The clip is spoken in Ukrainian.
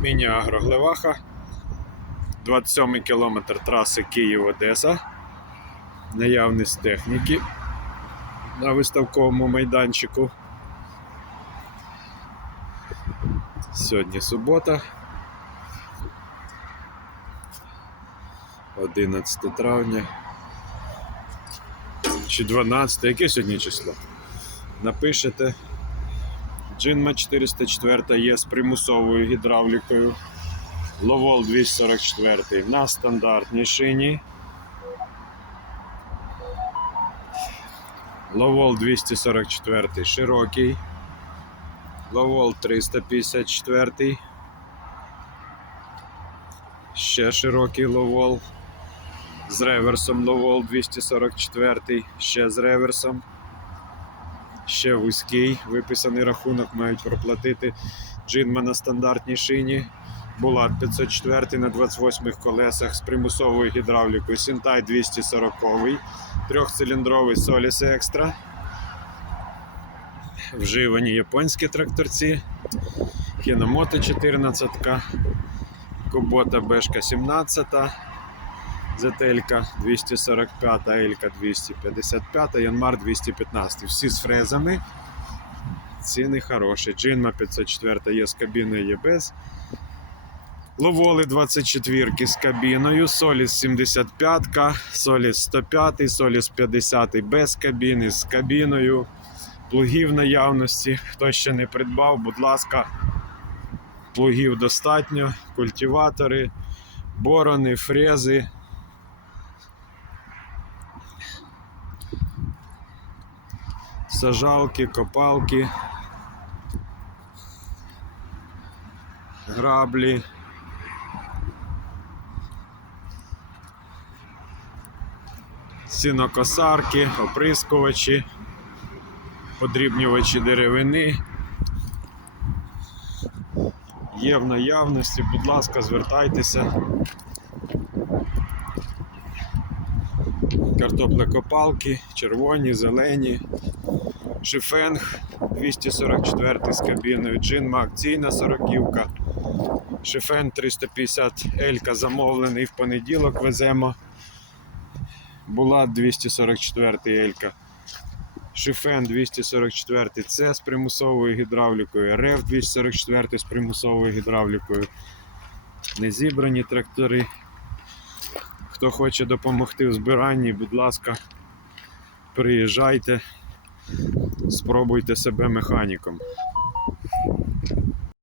Міні-агро Глеваха. 27 кілометр траси Київ-Одеса. Наявність техніки на виставковому майданчику. Сьогодні субота. 11 травня. Чи 12, яке сьогодні число? Напишете. Джинма 404 є з примусовою гідравлікою. Ловол 244 на стандартній шині. Ловол 244 широкий. Ловол 354. Ще широкий ловол. З реверсом ловол 244, ще з реверсом. Ще вузький виписаний рахунок, мають проплатити джинма на стандартній шині. Була 504 на 28 колесах з примусовою гідравлікою. Сінтай 240, трьохциліндровий Соліс Екстра. Вживані японські тракторці. Хіномото 14, Кубота Бешка 17, Зетелька 245, Елька 255, Янмар 215. Всі з фрезами. Ціни хороші. Джинма 504 є з кабіною, є без. Ловоли 24 з кабіною, Соліс 75, Соліс 105, Соліс 50 без кабіни, з кабіною. Плугів наявності. Хто ще не придбав, будь ласка, плугів достатньо, культиватори, борони, фрези. Сажалки, копалки, граблі. Сінокосарки, оприскувачі, подрібнювачі деревини. Є в наявності, будь ласка, звертайтеся. Картоплекопалки, червоні, зелені, шифенг 244 з кабіною, джинма акційна 40-ка, Шифен 350 Елька замовлений в понеділок веземо. Була 244 Елька. Шифен 244 це з примусовою гідравлікою, РФ 244 з примусовою гідравлікою. Незібрані трактори. Хто хоче допомогти в збиранні, будь ласка, приїжджайте, спробуйте себе механіком.